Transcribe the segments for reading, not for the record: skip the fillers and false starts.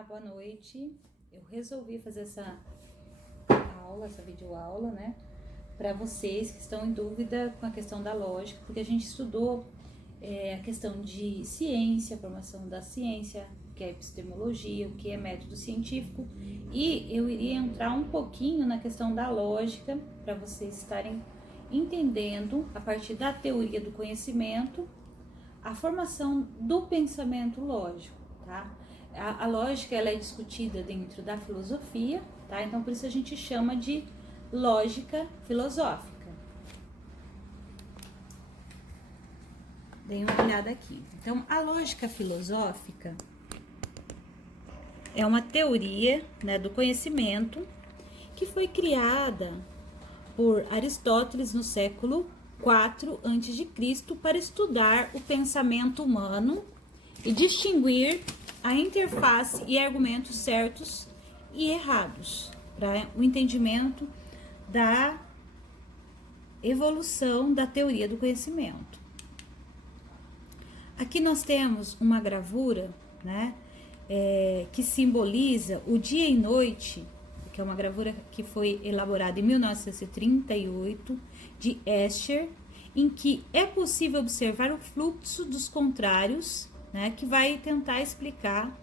Olá, boa noite. Eu resolvi fazer essa videoaula, né, para vocês que estão em dúvida com a questão da lógica, porque a gente estudou a questão de ciência, a formação da ciência, o que é epistemologia, o que é método científico, e eu iria entrar um pouquinho na questão da lógica, para vocês estarem entendendo, a partir da teoria do conhecimento, a formação do pensamento lógico, tá? A lógica, ela é discutida dentro da filosofia, tá? Então, por isso a gente chama de lógica filosófica. Deem uma olhada aqui. Então, a lógica filosófica é uma teoria, né, do conhecimento que foi criada por Aristóteles no século IV a.C. para estudar o pensamento humano e distinguir a interface e argumentos certos e errados, para o entendimento da evolução da teoria do conhecimento. Aqui nós temos uma gravura, né, que simboliza o dia e noite, que é uma gravura que foi elaborada em 1938, de Escher, em que é possível observar o fluxo dos contrários, né, que vai tentar explicar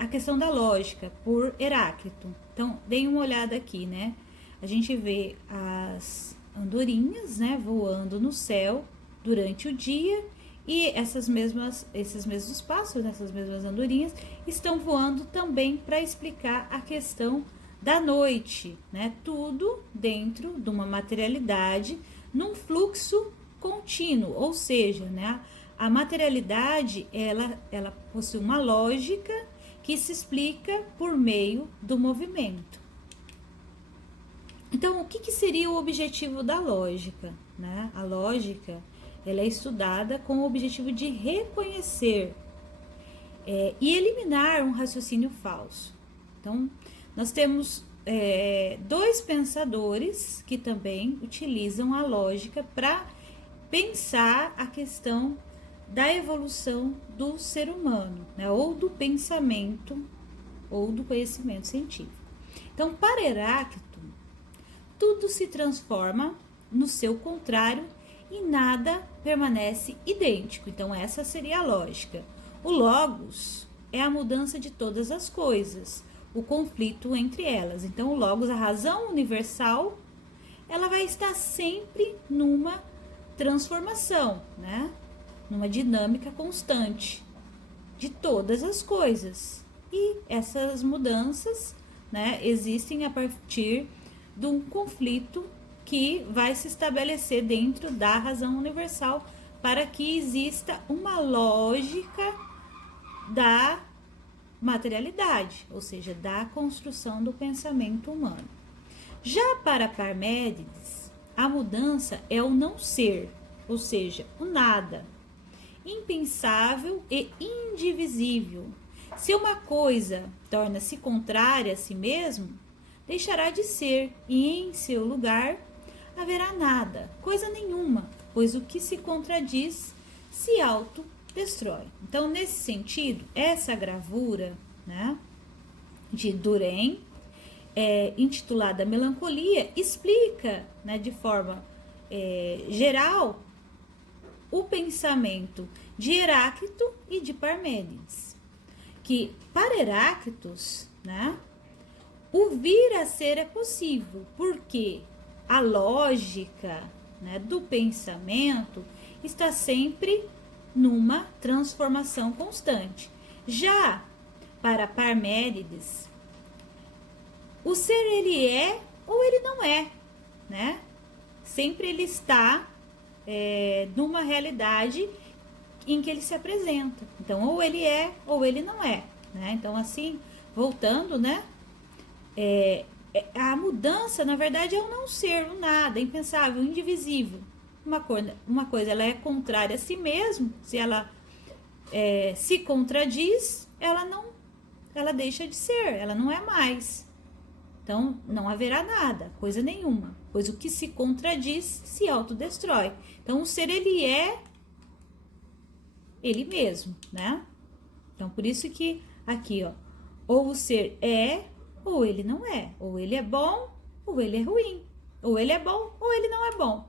a questão da lógica por Heráclito. Então, deem uma olhada aqui, né? A gente vê as andorinhas, né, voando no céu durante o dia, e esses mesmos pássaros, essas mesmas andorinhas, estão voando também para explicar a questão da noite, né? Tudo dentro de uma materialidade, num fluxo contínuo, ou seja, né, a materialidade, ela possui uma lógica que se explica por meio do movimento. Então, o que seria o objetivo da lógica, né? A lógica, ela é estudada com o objetivo de reconhecer e eliminar um raciocínio falso. Então, nós temos dois pensadores que também utilizam a lógica para pensar a questão da evolução do ser humano, né, ou do pensamento, ou do conhecimento científico. Então, para Heráclito, tudo se transforma no seu contrário e nada permanece idêntico. Então, essa seria a lógica. O logos é a mudança de todas as coisas, o conflito entre elas. Então, o logos, a razão universal, ela vai estar sempre numa transformação, né? Numa dinâmica constante de todas as coisas. E essas mudanças, né, existem a partir de um conflito que vai se estabelecer dentro da razão universal para que exista uma lógica da materialidade, ou seja, da construção do pensamento humano. Já para Parménides, a mudança é o não ser, ou seja, o nada, impensável e indivisível. Se uma coisa torna-se contrária a si mesmo, deixará de ser, e em seu lugar haverá nada, coisa nenhuma, pois o que se contradiz se autodestrói. Então, nesse sentido, essa gravura, né, de Durém, intitulada Melancolia, explica, né, de forma geral o pensamento de Heráclito e de Parmênides, que para Heráclitos, né, o vir a ser é possível, porque a lógica, né, do pensamento está sempre numa transformação constante. Já para Parménides, o ser ele é ou ele não é, né? Sempre ele está numa realidade em que ele se apresenta. Então, ou ele é ou ele não é, né? Então, assim, voltando, né? A mudança, na verdade, é o não ser, o nada, impensável, indivisível. Uma coisa ela é contrária a si mesmo, se ela se contradiz, ela deixa de ser, ela não é mais. Então, não haverá nada, coisa nenhuma, pois o que se contradiz se autodestrói. Então, o ser, ele é ele mesmo, né? Então, por isso que aqui, ó, Ou o ser é, ou ele não é. Ou ele é bom, ou ele é ruim. Ou ele é bom, ou ele não é bom.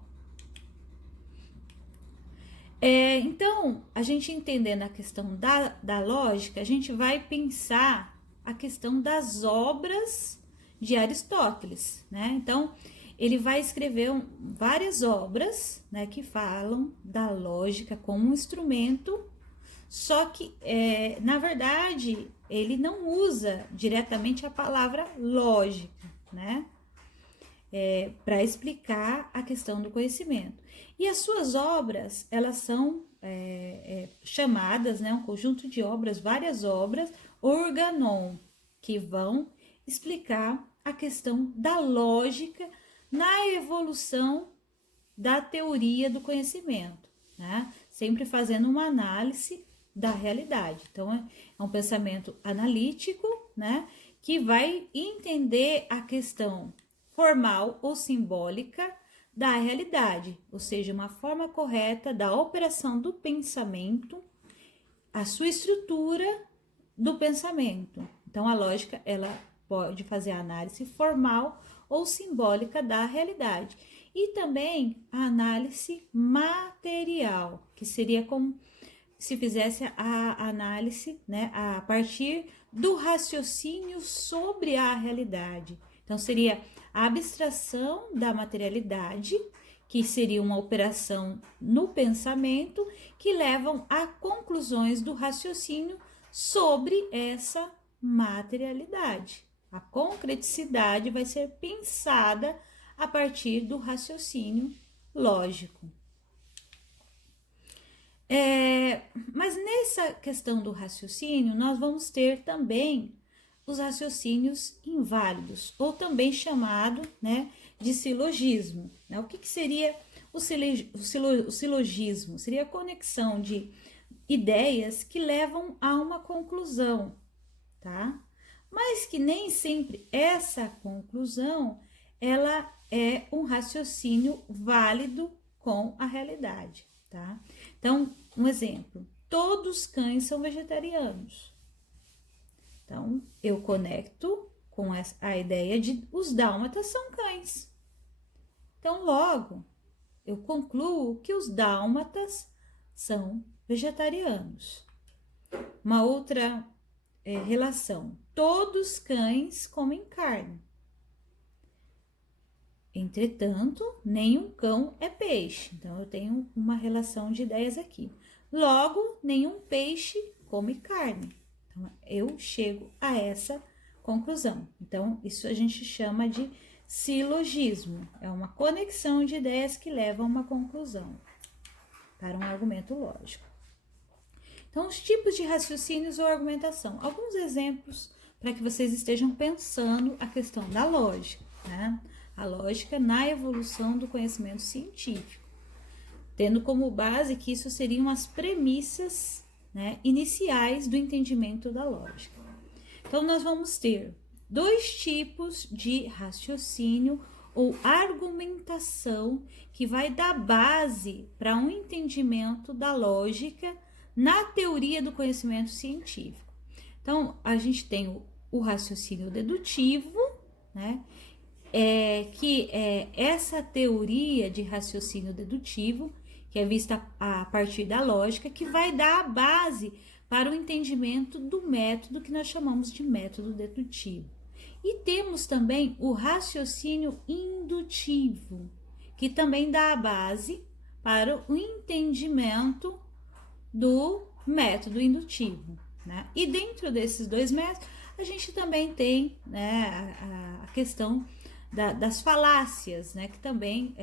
Então, a gente entendendo a questão da lógica, a gente vai pensar a questão das obras de Aristóteles, né? Então, ele vai escrever várias obras, né, que falam da lógica como um instrumento, só que, na verdade, ele não usa diretamente a palavra lógica, né? Para explicar a questão do conhecimento. E as suas obras, elas são chamadas, né, um conjunto de obras, várias obras, organon, que vão explicar a questão da lógica na evolução da teoria do conhecimento, né? Sempre fazendo uma análise da realidade. Então, é um pensamento analítico, né, que vai entender a questão formal ou simbólica da realidade, ou seja, uma forma correta da operação do pensamento, a sua estrutura do pensamento. Então, a lógica, ela pode fazer a análise formal ou simbólica da realidade. E também a análise material, que seria como se fizesse a análise, né, a partir do raciocínio sobre a realidade. Então, seria a abstração da materialidade, que seria uma operação no pensamento, que levam a conclusões do raciocínio sobre essa materialidade. A concreticidade vai ser pensada a partir do raciocínio lógico. Mas nessa questão do raciocínio, nós vamos ter também os raciocínios inválidos, ou também chamado, né, de silogismo. Né? O que seria o silogismo? Seria a conexão de ideias que levam a uma conclusão, tá? Mas que nem sempre essa conclusão, ela é um raciocínio válido com a realidade, tá? Então, um exemplo, todos os cães são vegetarianos. Então, eu conecto com a ideia de os dálmatas são cães. Então, logo, eu concluo que os dálmatas são vegetarianos. Uma outra relação, todos os cães comem carne. Entretanto, nenhum cão é peixe. Então, eu tenho uma relação de ideias aqui. Logo, nenhum peixe come carne. Então, eu chego a essa conclusão. Então, isso a gente chama de silogismo. É uma conexão de ideias que levam a uma conclusão para um argumento lógico. Então, os tipos de raciocínios ou argumentação. Alguns exemplos para que vocês estejam pensando a questão da lógica, né? A lógica na evolução do conhecimento científico, tendo como base que isso seriam as premissas, né, iniciais do entendimento da lógica. Então, nós vamos ter dois tipos de raciocínio ou argumentação que vai dar base para um entendimento da lógica na teoria do conhecimento científico. Então, a gente tem o raciocínio dedutivo, né? Que é essa teoria de raciocínio dedutivo, que é vista a partir da lógica, que vai dar a base para o entendimento do método que nós chamamos de método dedutivo. E temos também o raciocínio indutivo, que também dá a base para o entendimento do método indutivo, né? E dentro desses dois métodos, a gente também tem, né, a questão das falácias, né? Que também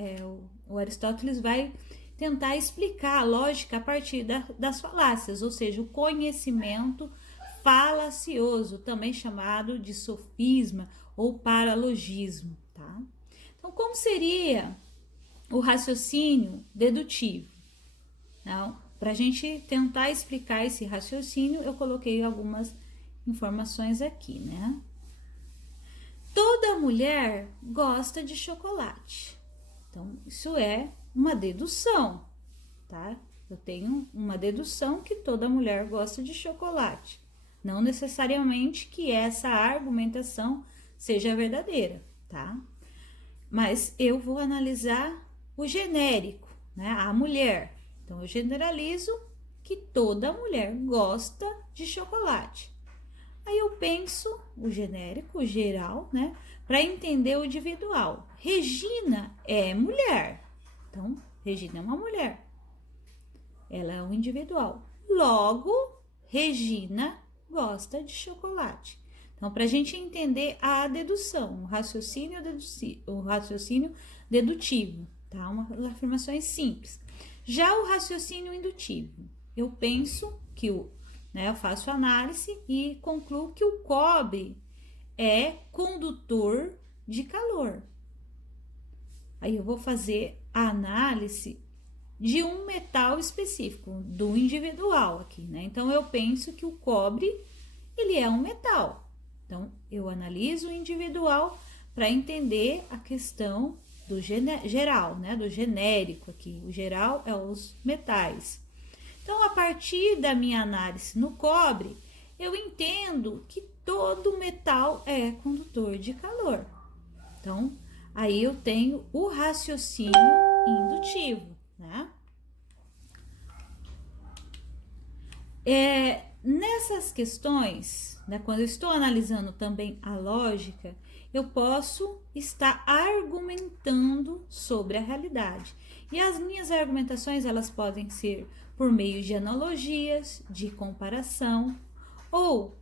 o Aristóteles vai tentar explicar a lógica a partir das falácias, ou seja, o conhecimento falacioso, também chamado de sofisma ou paralogismo, tá? Então, como seria o raciocínio dedutivo? Não, para a gente tentar explicar esse raciocínio, eu coloquei algumas informações aqui, né? Toda mulher gosta de chocolate. Então, isso é uma dedução, tá? Eu tenho uma dedução que toda mulher gosta de chocolate. Não necessariamente que essa argumentação seja verdadeira, tá? Mas eu vou analisar o genérico, né? A mulher. Então, eu generalizo que toda mulher gosta de chocolate. Aí eu penso o genérico, o geral, né? Para entender o individual. Regina é mulher. Então, Regina é uma mulher. Ela é um individual. Logo, Regina gosta de chocolate. Então, para a gente entender a dedução, o raciocínio dedutivo, tá? Umas afirmações simples. Já o raciocínio indutivo, eu penso que eu faço análise e concluo que o cobre é condutor de calor. Aí eu vou fazer a análise de um metal específico, do individual aqui, né? Então, eu penso que o cobre, ele é um metal. Então, eu analiso o individual para entender a questão do geral, né? Do genérico aqui. O geral é os metais. Então, a partir da minha análise no cobre, eu entendo que todo metal é condutor de calor. Então, aí eu tenho o raciocínio indutivo, né? Nessas questões, né, quando eu estou analisando também a lógica, eu posso estar argumentando sobre a realidade. E as minhas argumentações, elas podem ser por meio de analogias, de comparação, ou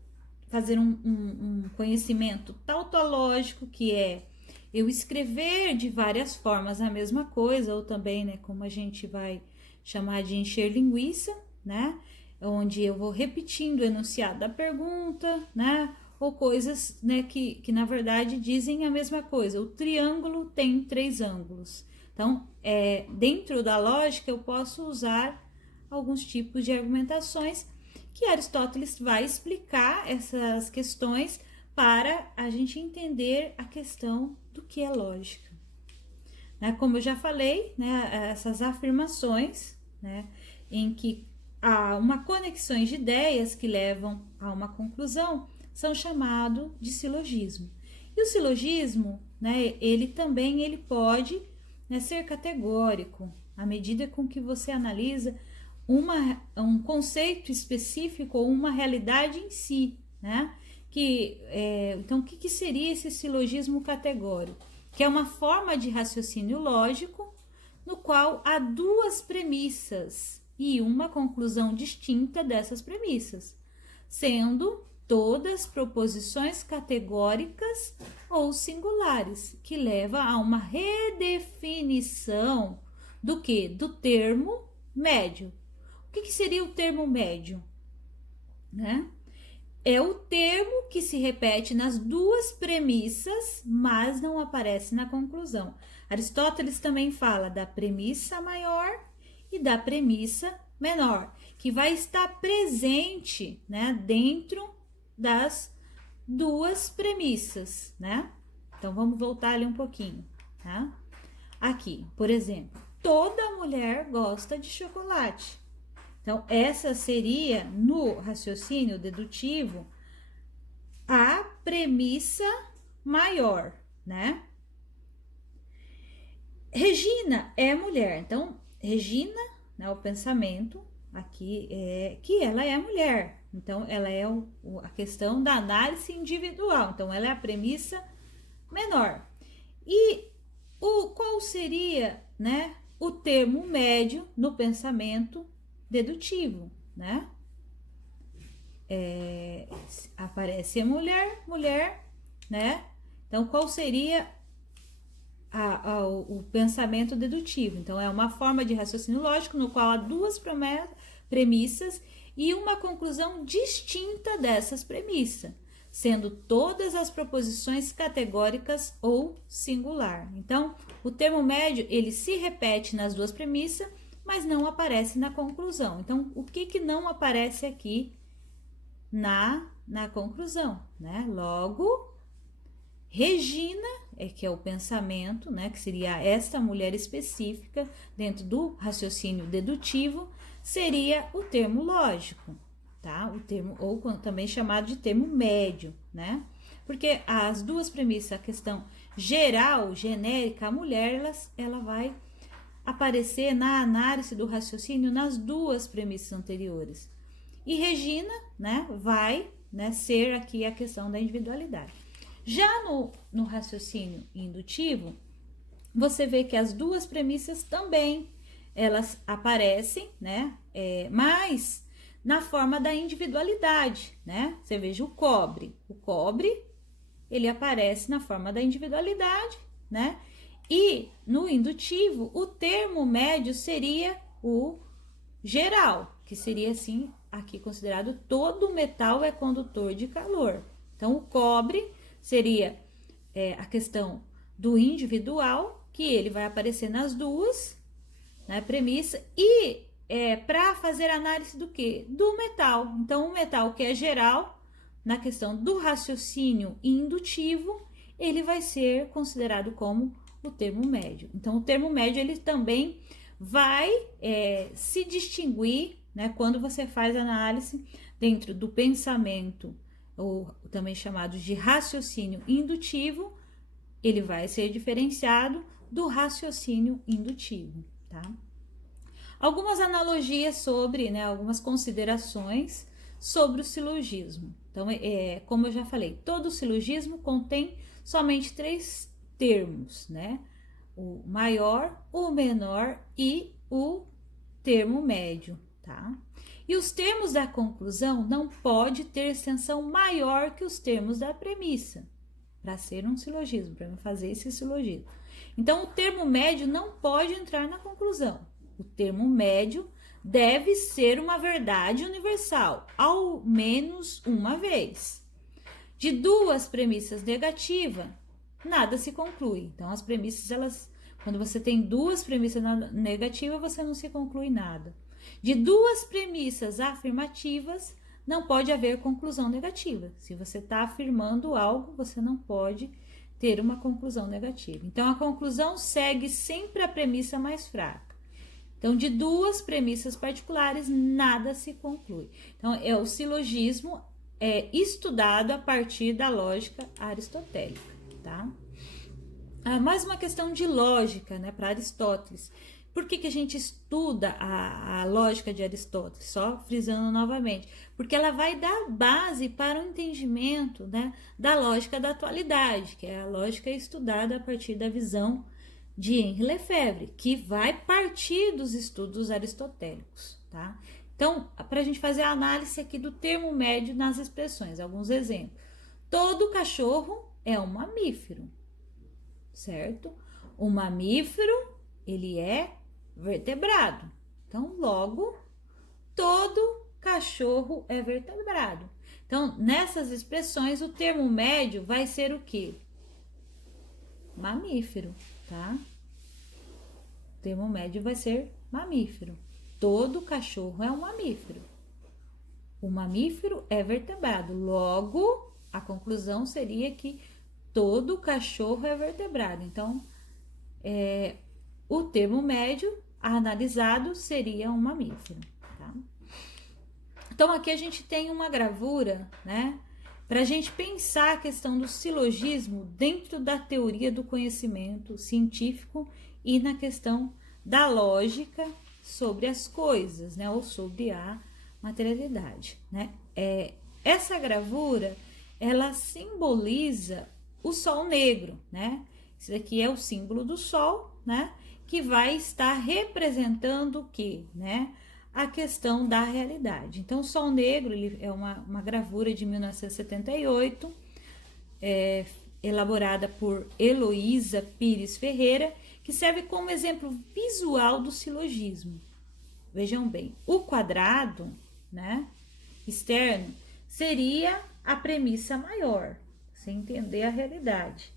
fazer um conhecimento tautológico, que é eu escrever de várias formas a mesma coisa, ou também, né, como a gente vai chamar de encher linguiça, né, onde eu vou repetindo o enunciado da pergunta, né, ou coisas, né, que na verdade dizem a mesma coisa. O triângulo tem 3 ângulos. Então, dentro da lógica, eu posso usar alguns tipos de argumentações que Aristóteles vai explicar essas questões para a gente entender a questão do que é lógica. Né? Como eu já falei, né, essas afirmações, né, em que há uma conexão de ideias que levam a uma conclusão, são chamados de silogismo. E o silogismo, né, ele pode, né, ser categórico, à medida com que você analisa um conceito específico ou uma realidade em si, né? Então, o que seria esse silogismo categórico? Que é uma forma de raciocínio lógico no qual há 2 premissas e uma conclusão distinta dessas premissas, sendo todas proposições categóricas ou singulares, que leva a uma redefinição do que? Do termo médio. O que seria o termo médio? Né? É o termo que se repete nas 2 premissas, mas não aparece na conclusão. Aristóteles também fala da premissa maior e da premissa menor, que vai estar presente, né, dentro das 2 premissas, né? Então, vamos voltar ali um pouquinho, tá? Aqui, por exemplo, toda mulher gosta de chocolate. Então, essa seria, no raciocínio dedutivo, a premissa maior, né? Regina é mulher. Então, Regina, né, o pensamento aqui é que ela é mulher. Então, ela é a questão da análise individual. Então, ela é a premissa menor. E qual seria, né, o termo médio no pensamento dedutivo, né? Aparece a mulher, né? Então, qual seria o pensamento dedutivo? Então, é uma forma de raciocínio lógico no qual há 2 premissas e uma conclusão distinta dessas premissas, sendo todas as proposições categóricas ou singular. Então, o termo médio, ele se repete nas 2 premissas, mas não aparece na conclusão. Então, o que não aparece aqui na conclusão, né? Logo, Regina, que é o pensamento, né, que seria esta mulher específica dentro do raciocínio dedutivo, seria o termo lógico. tá? O termo, ou também chamado de termo médio, né? Porque as duas premissas, a questão geral, genérica, a mulher, ela vai aparecer na análise do raciocínio nas duas premissas anteriores. E Regina, né, vai, né, ser aqui a questão da individualidade. Já no raciocínio indutivo, você vê que as duas premissas também, elas aparecem, né, mas na forma da individualidade, né? Você veja o cobre. O cobre, ele aparece na forma da individualidade, né? E no indutivo, o termo médio seria o geral, que seria assim, aqui considerado todo metal é condutor de calor. Então, o cobre seria a questão do individual, que ele vai aparecer nas duas, né, premissa, e para fazer análise do que? Do metal. Então, o metal que é geral, na questão do raciocínio indutivo, ele vai ser considerado como o termo médio. Então, o termo médio, ele também vai se distinguir, né, quando você faz análise dentro do pensamento, ou também chamado de raciocínio indutivo, ele vai ser diferenciado do raciocínio indutivo, tá? Algumas analogias sobre, né, algumas considerações sobre o silogismo. Então, como eu já falei, todo silogismo contém somente 3 termos, né? O maior, o menor e o termo médio, tá? E os termos da conclusão não pode ter extensão maior que os termos da premissa, para ser um silogismo, para fazer esse silogismo. Então, o termo médio não pode entrar na conclusão. O termo médio deve ser uma verdade universal, ao menos uma vez. De 2 premissas negativas, nada se conclui. Então, as premissas, quando você tem 2 premissas negativas, você não se conclui nada. De 2 premissas afirmativas, não pode haver conclusão negativa. Se você está afirmando algo, você não pode ter uma conclusão negativa. Então, a conclusão segue sempre a premissa mais fraca. Então, de 2 premissas particulares, nada se conclui. Então, o silogismo estudado a partir da lógica aristotélica, tá? Mais uma questão de lógica, né, para Aristóteles. Por que a gente estuda a lógica de Aristóteles? Só frisando novamente. Porque ela vai dar base para o entendimento, né, da lógica da atualidade, que é a lógica estudada a partir da visão de Henri Lefebvre, que vai partir dos estudos aristotélicos, tá? Então, para a gente fazer a análise aqui do termo médio nas expressões, alguns exemplos. Todo cachorro é um mamífero, certo? O mamífero, ele é vertebrado. Então, logo, todo cachorro é vertebrado. Então, nessas expressões, o termo médio vai ser o quê? Mamífero, tá? O termo médio vai ser mamífero. Todo cachorro é um mamífero. O mamífero é vertebrado. Logo, a conclusão seria que todo cachorro é vertebrado. Então, o termo médio analisado seria um mamífero, tá? Então, aqui a gente tem uma gravura, né? Para a gente pensar a questão do silogismo dentro da teoria do conhecimento científico e na questão da lógica sobre as coisas, né? Ou sobre a materialidade, né? Essa gravura, ela simboliza o sol negro, né? Isso aqui é o símbolo do sol, né? Que vai estar representando o quê, né? A questão da realidade. Então, o sol negro, ele é uma gravura de 1978, elaborada por Heloísa Pires Ferreira, que serve como exemplo visual do silogismo. Vejam bem, o quadrado, né, externo, seria a premissa maior, sem entender a realidade.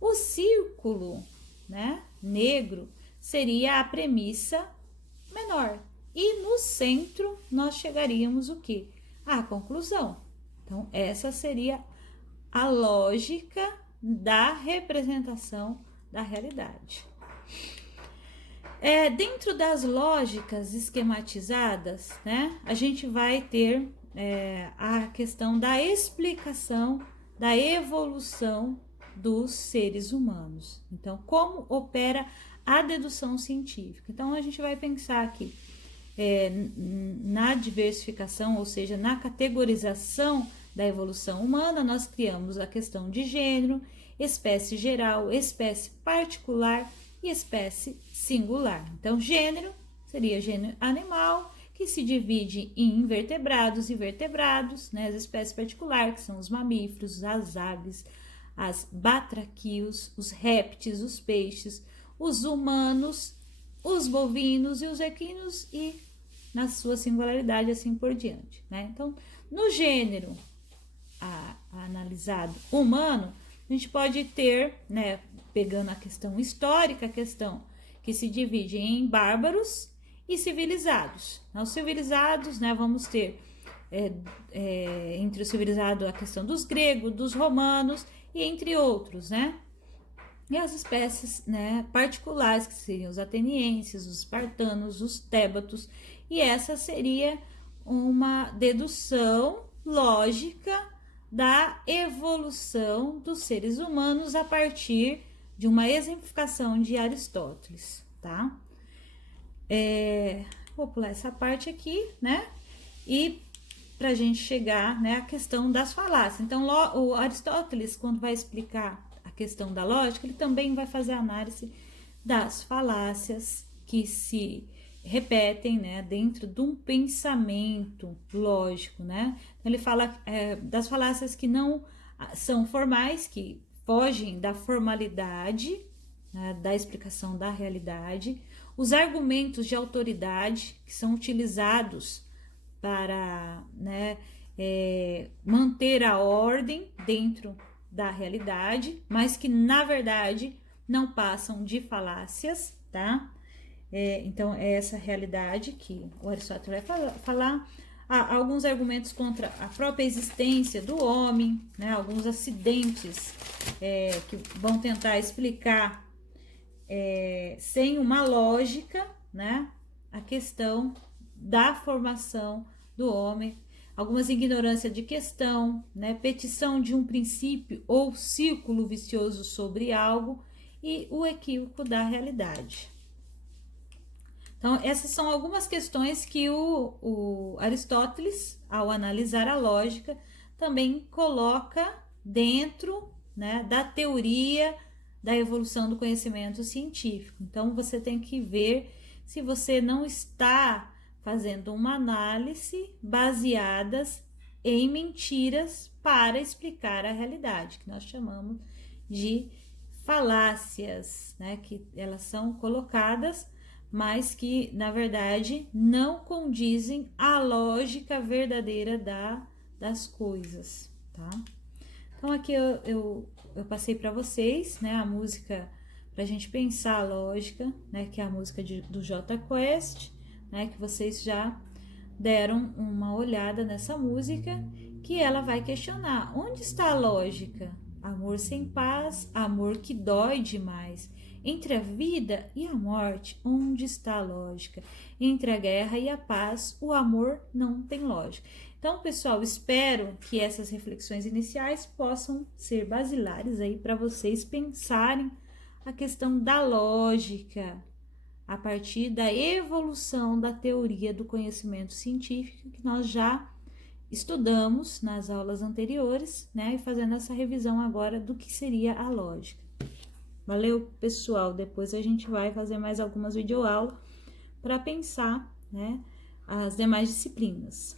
O círculo, né, negro, seria a premissa menor. E no centro, nós chegaríamos o quê? À conclusão. Então, essa seria a lógica da representação da realidade. Dentro das lógicas esquematizadas, né, a gente vai ter a questão da explicação da evolução dos seres humanos. Então, como opera a dedução científica? Então, a gente vai pensar aqui na diversificação, ou seja, na categorização da evolução humana, nós criamos a questão de gênero, espécie geral, espécie particular e espécie singular. Então, gênero seria gênero animal, que se divide em invertebrados e vertebrados, né? As espécies particulares, que são os mamíferos, as aves, as batraquios, os répteis, os peixes, os humanos, os bovinos e os equinos e, na sua singularidade, assim por diante, né? Então, no gênero analisado humano, a gente pode ter, né, pegando a questão histórica, a questão que se divide em bárbaros e civilizados. Os civilizados, né, vamos ter entre o civilizado a questão dos gregos, dos romanos e entre outros, né? E as espécies, né, particulares, que seriam os atenienses, os espartanos, os tébatos, e essa seria uma dedução lógica da evolução dos seres humanos a partir de uma exemplificação de Aristóteles, tá? Vou pular essa parte aqui, né? E pra gente chegar, né, à questão das falácias. Então, o Aristóteles, quando vai explicar a questão da lógica, ele também vai fazer a análise das falácias que se repetem, né, dentro de um pensamento lógico, né? Ele fala das falácias que não são formais, que fogem da formalidade, né, da explicação da realidade, os argumentos de autoridade que são utilizados para, né, manter a ordem dentro da realidade, mas que na verdade não passam de falácias, tá? Então, é essa realidade que o Aristóteles vai falar. Há alguns argumentos contra a própria existência do homem, né? Alguns acidentes que vão tentar explicar sem uma lógica, né, a questão da formação do homem, algumas ignorâncias de questão, né, petição de um princípio ou círculo vicioso sobre algo e o equívoco da realidade. Então, essas são algumas questões que o Aristóteles, ao analisar a lógica, também coloca dentro, né, da teoria da evolução do conhecimento científico. Então, você tem que ver se você não está fazendo uma análise baseadas em mentiras para explicar a realidade, que nós chamamos de falácias, né, que elas são colocadas, mas que, na verdade, não condizem à lógica verdadeira das coisas, tá? Então, aqui eu passei para vocês, né, a música para a gente pensar a lógica, né, que é a música do Jota Quest, né, que vocês já deram uma olhada nessa música, que ela vai questionar: onde está a lógica? Amor sem paz, amor que dói demais. Entre a vida e a morte, onde está a lógica? Entre a guerra e a paz, o amor não tem lógica. Então, pessoal, espero que essas reflexões iniciais possam ser basilares aí para vocês pensarem a questão da lógica a partir da evolução da teoria do conhecimento científico que nós já estudamos nas aulas anteriores, né? E fazendo essa revisão agora do que seria a lógica. Valeu, pessoal. Depois a gente vai fazer mais algumas videoaulas para pensar, né, as demais disciplinas.